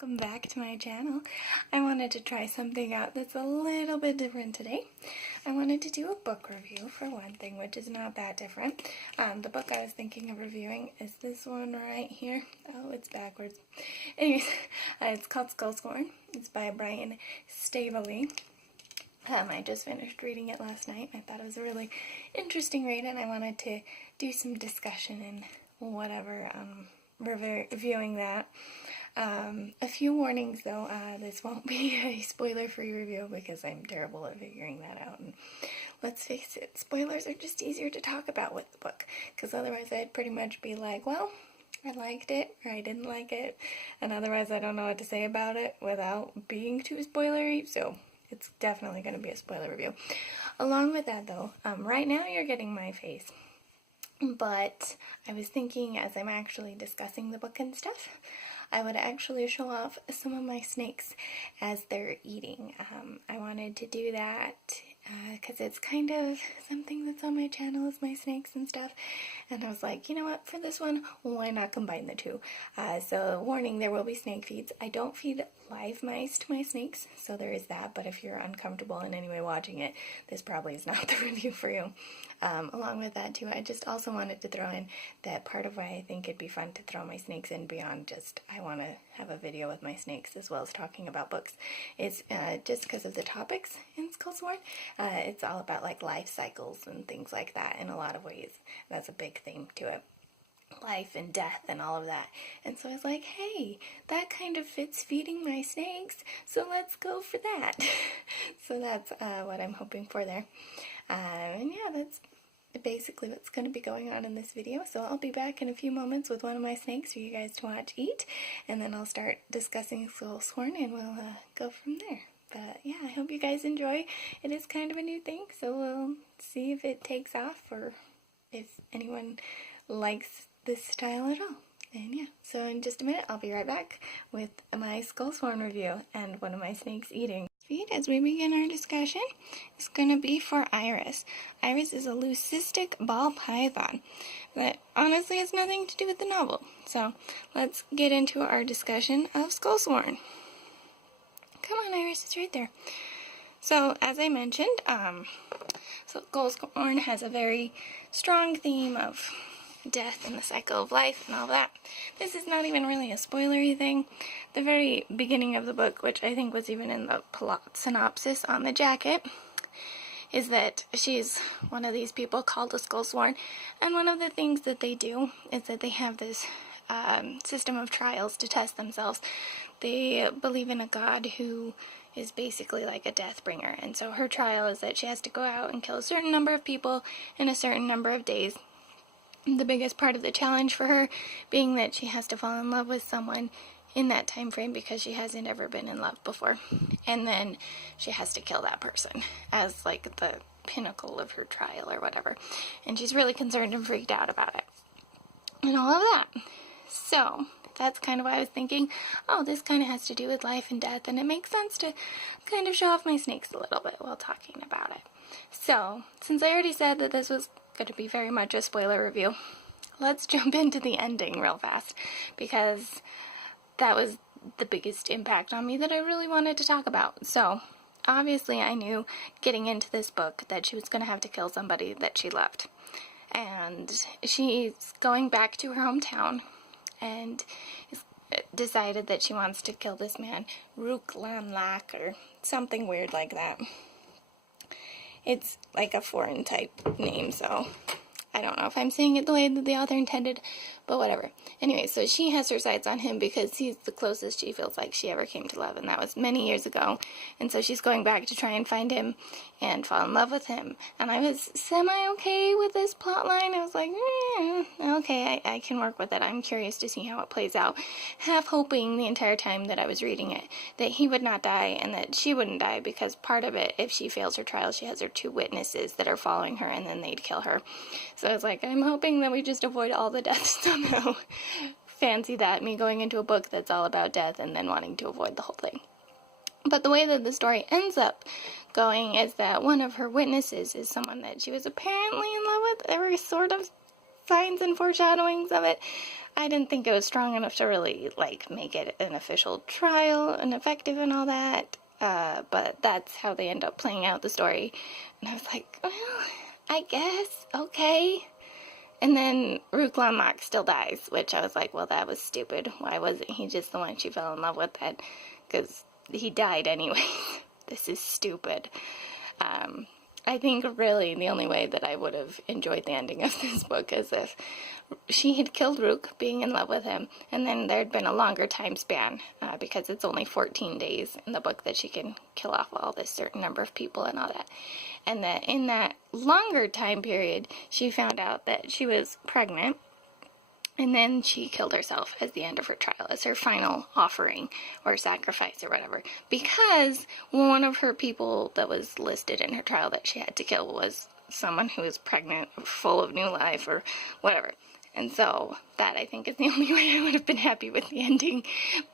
Welcome back to my channel. I wanted to try something out that's a little bit different today. I wanted to do a book review for one thing, which is not that different. The book I was thinking of reviewing is this one right here. Oh, it's backwards. Anyways, it's called Skullsworn. It's by Brian Staveley. I just finished reading it last night. I thought it was a really interesting read, and I wanted to do some discussion and whatever, reviewing that. A few warnings though, this won't be a spoiler-free review because I'm terrible at figuring that out, and let's face it, spoilers are just easier to talk about with the book, because otherwise I'd pretty much be like, well, I liked it, or I didn't like it, and otherwise I don't know what to say about it without being too spoilery, so it's definitely going to be a spoiler review. Along with that though, right now you're getting my face. But I was thinking, as I'm actually discussing the book and stuff, I would actually show off some of my snakes as they're eating. I wanted to do that because it's kind of something that's on my channel is my snakes and stuff. And I was like, you know what, for this one, why not combine the two? So warning, there will be snake feeds. I don't feed live mice to my snakes, so there is that, but if you're uncomfortable in any way watching it, this probably is not the review for you. Along with that too, I just also wanted to throw in that part of why I think it'd be fun to throw my snakes in beyond just I want to have a video with my snakes as well as talking about books. It's just because of the topics in Skullsworn. It's all about like life cycles and things like that in a lot of ways. That's a big theme to it. Life and death and all of that. And so I was like, hey, that kind of fits feeding my snakes, so let's go for that. So that's what I'm hoping for there. And yeah, that's basically what's going to be going on in this video. So I'll be back in a few moments with one of my snakes for you guys to watch eat, and then I'll start discussing Skullsworn and we'll go from there. But yeah, I hope you guys enjoy. It is kind of a new thing, so we'll see if it takes off or if anyone likes this style at all. And yeah, so in just a minute I'll be right back with my Skullsworn review and one of my snakes eating. As we begin our discussion, it's going to be for Iris. Iris is a leucistic ball python that honestly has nothing to do with the novel. So let's get into our discussion of Skullsworn. Come on, Iris, it's right there. So as I mentioned, Skullsworn has a very strong theme of death and the cycle of life and all that. This is not even really a spoilery thing. The very beginning of the book, which I think was even in the plot synopsis on the jacket, is that she's one of these people called a Skullsworn, and one of the things that they do is that they have this system of trials to test themselves. They believe in a god who is basically like a death bringer, and so her trial is that she has to go out and kill a certain number of people in a certain number of days. The biggest part of the challenge for her being that she has to fall in love with someone in that time frame because she hasn't ever been in love before, and then she has to kill that person as like the pinnacle of her trial or whatever, and she's really concerned and freaked out about it and all of that. So that's kind of why I was thinking, oh, this kind of has to do with life and death, and it makes sense to kind of show off my snakes a little bit while talking about it. So since I already said that this was going to be very much a spoiler review, let's jump into the ending real fast, because that was the biggest impact on me that I really wanted to talk about. So obviously I knew getting into this book that she was going to have to kill somebody that she loved, and she's going back to her hometown and decided that she wants to kill this man, Rook Lamlak, or something weird like that. It's like a foreign type name, so I don't know if I'm saying it the way that the author intended, but whatever. Anyway, so she has her sights on him because he's the closest she feels like she ever came to love, and that was many years ago. And so she's going back to try and find him and fall in love with him. And I was semi-okay with this plot line. I was like, okay, I can work with it. I'm curious to see how it plays out. Half hoping the entire time that I was reading it that he would not die and that she wouldn't die, because part of it, if she fails her trial, she has her two witnesses that are following her, and then they'd kill her. So I was like, I'm hoping that we just avoid all the deaths somehow. Fancy that, me going into a book that's all about death and then wanting to avoid the whole thing. But the way that the story ends up going is that one of her witnesses is someone that she was apparently in love with. There were sort of signs and foreshadowings of it. I didn't think it was strong enough to really, like, make it an official trial and effective and all that. But that's how they end up playing out the story. And I was like, well, I guess, okay. And then Rook Lommock still dies, which I was like, well, that was stupid. Why wasn't he just the one she fell in love with then? Because he died anyway. This is stupid. I think really the only way that I would have enjoyed the ending of this book is if she had killed Rook, being in love with him, and then there'd been a longer time span, because it's only 14 days in the book that she can kill off all this certain number of people and all that. And that in that longer time period, she found out that she was pregnant, and then she killed herself as the end of her trial, as her final offering or sacrifice or whatever. Because one of her people that was listed in her trial that she had to kill was someone who was pregnant, full of new life, or whatever. And so that, I think, is the only way I would have been happy with the ending.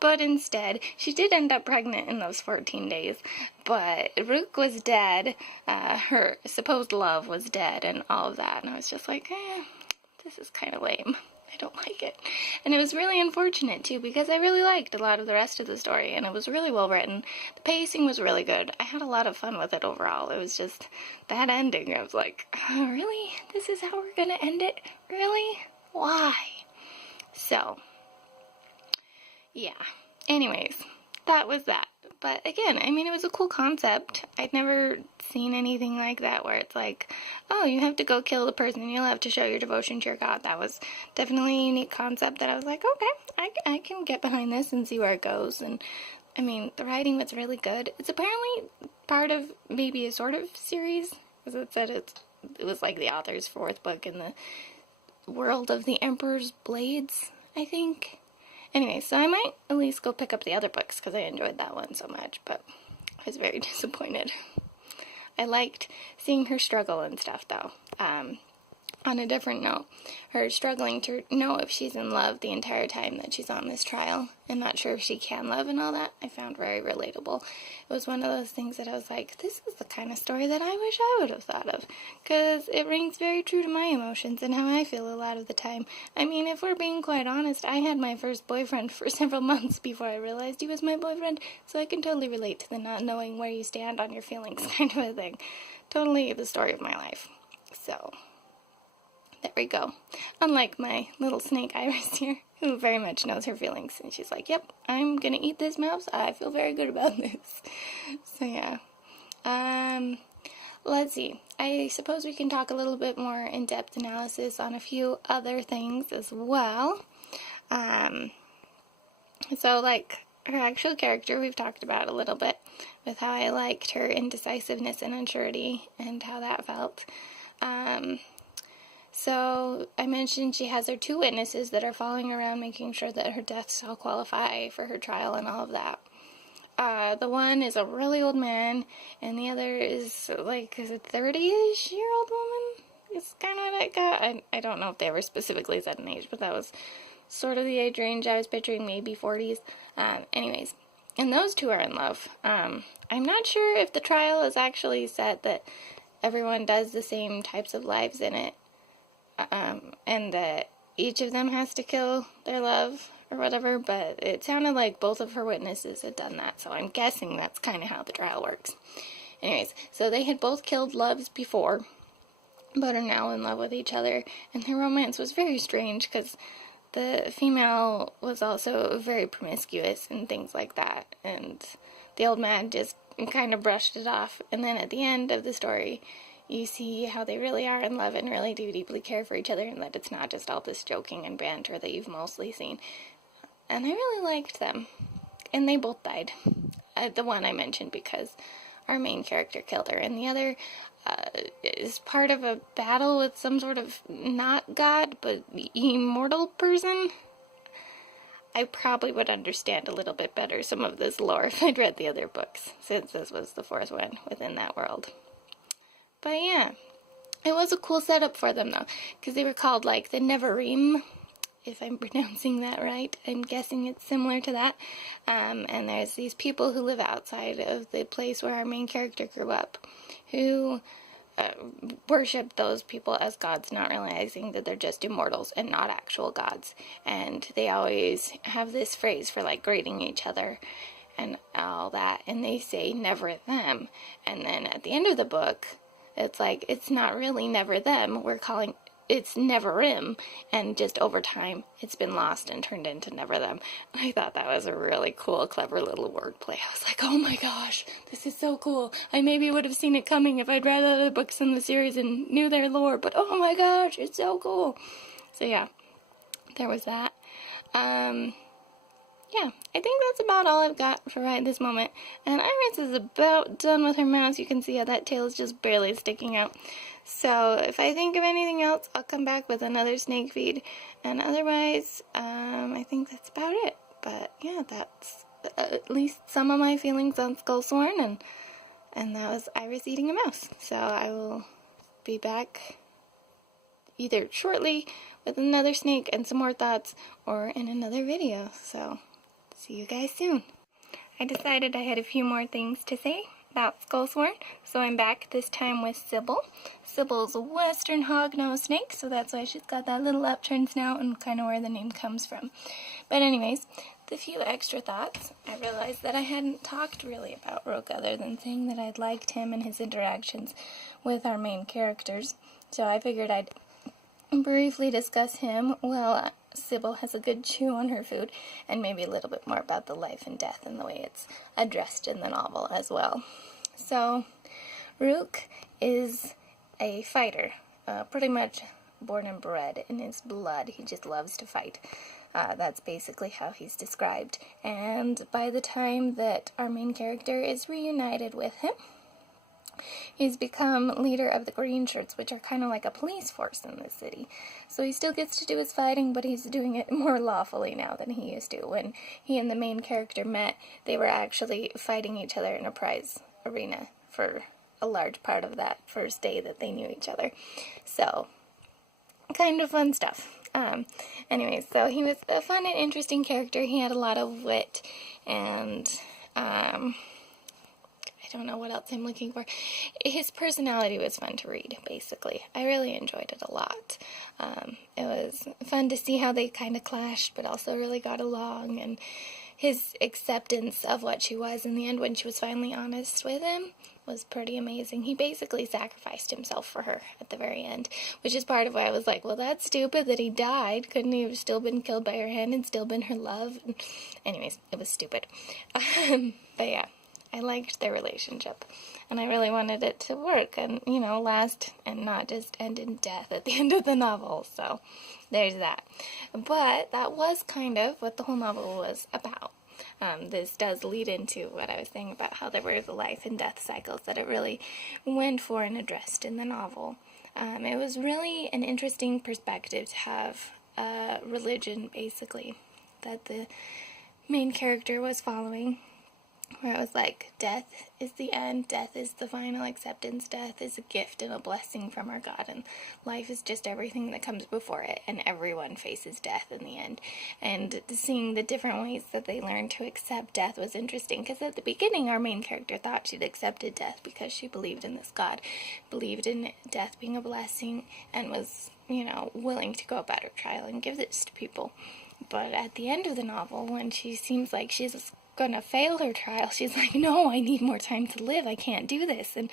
But instead, she did end up pregnant in those 14 days. But Rook was dead. Her supposed love was dead and all of that. And I was just like, this is kind of lame. I don't like it. And it was really unfortunate, too, because I really liked a lot of the rest of the story, and it was really well written. The pacing was really good. I had a lot of fun with it overall. It was just that ending. I was like, oh, really? This is how we're going to end it? Really? Why? So, yeah. Anyways, that was that. But again, I mean, it was a cool concept. I'd never seen anything like that where it's like, oh, you have to go kill the person, you'll have to show your devotion to your God. That was definitely a unique concept that I was like, okay, I can get behind this and see where it goes. And I mean, the writing was really good. It's apparently part of maybe a sort of series, as it said it was like the author's 4th book in the world of the Emperor's Blades, I think. Anyway, so I might at least go pick up the other books because I enjoyed that one so much, but I was very disappointed. I liked seeing her struggle and stuff, though. On a different note, her struggling to know if she's in love the entire time that she's on this trial and not sure if she can love and all that, I found very relatable. It was one of those things that I was like, this is the kind of story that I wish I would have thought of, because it rings very true to my emotions and how I feel a lot of the time. I mean, if we're being quite honest, I had my first boyfriend for several months before I realized he was my boyfriend, so I can totally relate to the not knowing where you stand on your feelings kind of a thing. Totally the story of my life. So there we go. Unlike my little snake Iris here, who very much knows her feelings, and she's like, yep, I'm gonna eat this mouse. I feel very good about this. So yeah. Let's see. I suppose we can talk a little bit more in-depth analysis on a few other things as well. So like her actual character, we've talked about a little bit with how I liked her indecisiveness and unsurety and how that felt. So I mentioned she has her 2 witnesses that are following around making sure that her deaths all qualify for her trial and all of that. The one is a really old man, and the other is like, is a 30-ish year old woman? It's kind of what I got. I don't know if they ever specifically said an age, but that was sort of the age range I was picturing, maybe 40s. Anyways, and those 2 are in love. I'm not sure if the trial is actually set that everyone does the same types of lives in it. And that each of them has to kill their love or whatever, but it sounded like both of her witnesses had done that, so I'm guessing that's kind of how the trial works. Anyways, so they had both killed loves before, but are now in love with each other, and their romance was very strange, because the female was also very promiscuous and things like that, and the old man just kind of brushed it off, and then at the end of the story, you see how they really are in love and really do deeply care for each other, and that it's not just all this joking and banter that you've mostly seen. And I really liked them. And they both died. The one I mentioned because our main character killed her, and the other is part of a battle with some sort of not god, but immortal person. I probably would understand a little bit better some of this lore if I'd read the other books, since this was the 4th one within that world. But yeah, it was a cool setup for them, though, because they were called, like, the Neverim, if I'm pronouncing that right. I'm guessing it's similar to that. And there's these people who live outside of the place where our main character grew up, who worship those people as gods, not realizing that they're just immortals and not actual gods. And they always have this phrase for like grading each other and all that, and they say never them. And then at the end of the book, it's like, it's not really never them, we're calling it's never him, and just over time it's been lost and turned into never them. I thought that was a really cool, clever little wordplay. I was like, oh my gosh, this is so cool. I maybe would have seen it coming if I'd read other books in the series and knew their lore, but oh my gosh, it's so cool. So yeah, there was that. Yeah, I think that's about all I've got for right this moment. And Iris is about done with her mouse. You can see how that tail is just barely sticking out. So if I think of anything else, I'll come back with another snake feed. And otherwise, I think that's about it. But yeah, that's at least some of my feelings on Skullsworn. And that was Iris eating a mouse. So I will be back either shortly with another snake and some more thoughts, or in another video. So see you guys soon. I decided I had a few more things to say about Skullsworn, so I'm back this time with Sybil. Sybil's a western hognose snake, so that's why she's got that little upturned snout and kind of where the name comes from. But anyways, the few extra thoughts, I realized that I hadn't talked really about Rook other than saying that I'd liked him and his interactions with our main characters. So I figured I'd briefly discuss him while Sybil has a good chew on her food, and maybe a little bit more about the life and death and the way it's addressed in the novel as well. So, Rook is a fighter, pretty much born and bred in his blood. He just loves to fight. That's basically how he's described. And by the time that our main character is reunited with him, he's become leader of the Green Shirts, which are kind of like a police force in the city. So he still gets to do his fighting, but he's doing it more lawfully now than he used to. When he and the main character met, they were actually fighting each other in a prize arena for a large part of that first day that they knew each other. So, kind of fun stuff. Anyways, so he was a fun and interesting character. He had a lot of wit, and I don't know what else I'm looking for. His personality was fun to read, basically. I really enjoyed it a lot. It was fun to see how they kind of clashed, but also really got along, and his acceptance of what she was in the end when she was finally honest with him was pretty amazing. He basically sacrificed himself for her at the very end, which is part of why I was like, well, that's stupid that he died. Couldn't he have still been killed by her hand and still been her love? Anyways, it was stupid. But yeah, I liked their relationship, and I really wanted it to work and, you know, last and not just end in death at the end of the novel, so there's that. But that was kind of what the whole novel was about. This does lead into what I was saying about how there were the life and death cycles that it really went for and addressed in the novel. It was really an interesting perspective to have religion, basically, that the main character was following, where it was like, death is the end, death is the final acceptance, death is a gift and a blessing from our God, and life is just everything that comes before it, and everyone faces death in the end. And seeing the different ways that they learned to accept death was interesting, because at the beginning our main character thought she'd accepted death because she believed in this God, believed in death being a blessing, and was, you know, willing to go about her trial and give this to people. But at the end of the novel, when she seems like she's gonna fail her trial, she's like, no, I need more time to live, I can't do this. And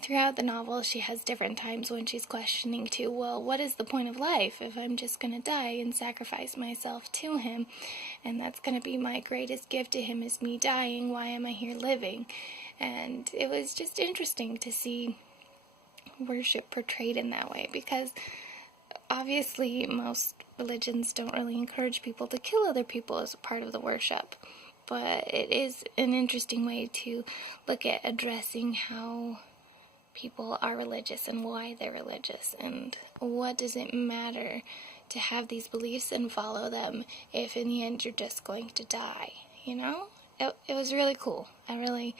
throughout the novel she has different times when she's questioning too, well, what is the point of life if I'm just gonna die and sacrifice myself to him, and that's gonna be my greatest gift to him is me dying, why am I here living? And it was just interesting to see worship portrayed in that way, because obviously most religions don't really encourage people to kill other people as a part of the worship. But it is an interesting way to look at addressing how people are religious and why they're religious, and what does it matter to have these beliefs and follow them if in the end you're just going to die, you know? It was really cool. I really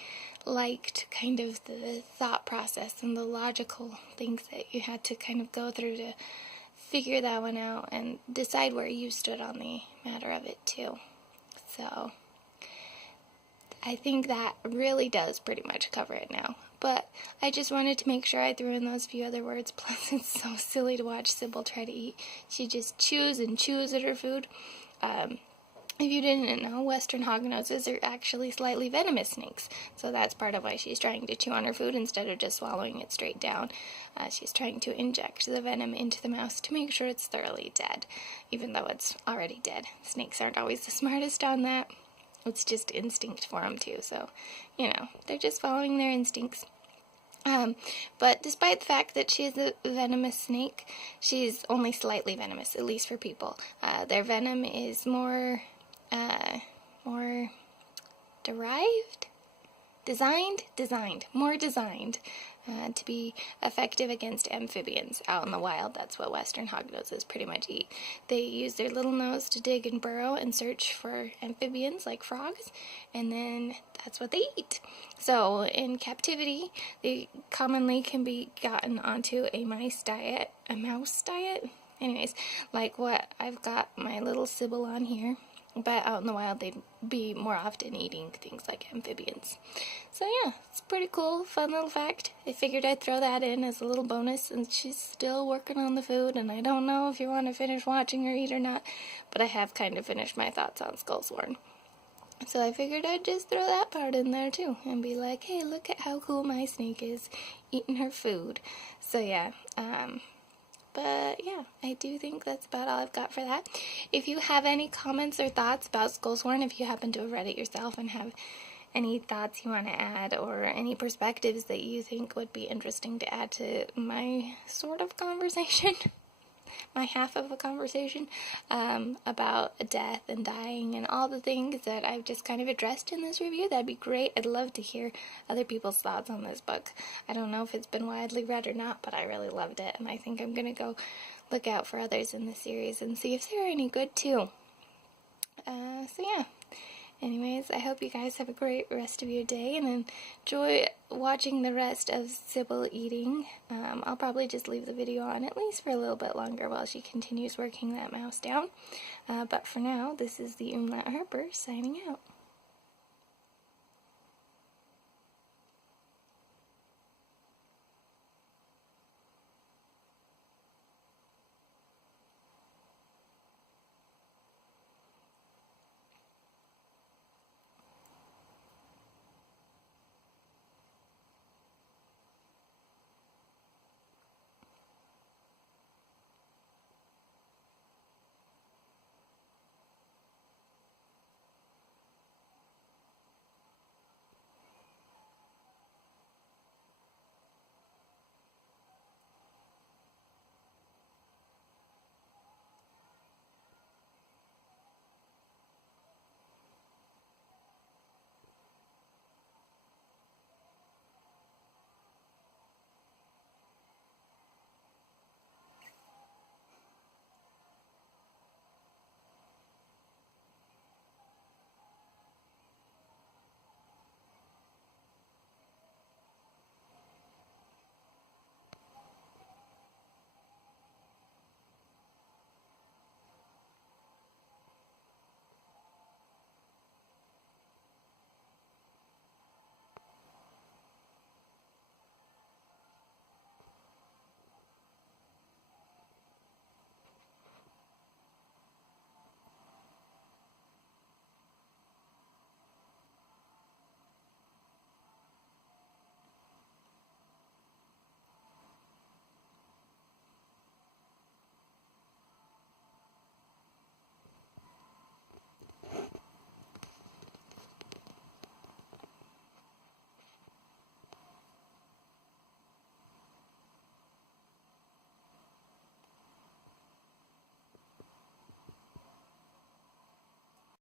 liked kind of the thought process and the logical things that you had to kind of go through to figure that one out and decide where you stood on the matter of it too. So I think that really does pretty much cover it now. But I just wanted to make sure I threw in those few other words. Plus, it's so silly to watch Sybil try to eat. She just chews and chews at her food. If you didn't know, Western hognoses are actually slightly venomous snakes. So that's part of why she's trying to chew on her food instead of just swallowing it straight down. She's trying to inject the venom into the mouse to make sure it's thoroughly dead, even though it's already dead. Snakes aren't always the smartest on that. It's just instinct for them too, so, you know, they're just following their instincts. But despite the fact that she is a venomous snake, she's only slightly venomous, at least for people. Their venom is more designed to be effective against amphibians out in the wild. That's what Western hognoses pretty much eat. They use their little nose to dig and burrow and search for amphibians like frogs, and then that's what they eat. So in captivity, they commonly can be gotten onto a mouse diet. Anyways, like what I've got my little Sybil on here. But out in the wild, they'd be more often eating things like amphibians. So yeah, it's pretty cool, fun little fact. I figured I'd throw that in as a little bonus, and she's still working on the food, and I don't know if you want to finish watching her eat or not, but I have kind of finished my thoughts on Skullsworn. So I figured I'd just throw that part in there too, and be like, hey, look at how cool my snake is eating her food. So yeah, but yeah, I do think that's about all I've got for that. If you have any comments or thoughts about Skullsworn, if you happen to have read it yourself and have any thoughts you want to add or any perspectives that you think would be interesting to add to my sort of conversation, my half of a conversation about death and dying and all the things that I've just kind of addressed in this review, that'd be great. I'd love to hear other people's thoughts on this book. I don't know if it's been widely read or not, but I really loved it, and I think I'm going to go look out for others in the series and see if they're any good too. So yeah. Anyways, I hope you guys have a great rest of your day and enjoy watching the rest of Sybil eating. I'll probably just leave the video on at least for a little bit longer while she continues working that mouse down. But for now, this is the Umlaut Harper signing out.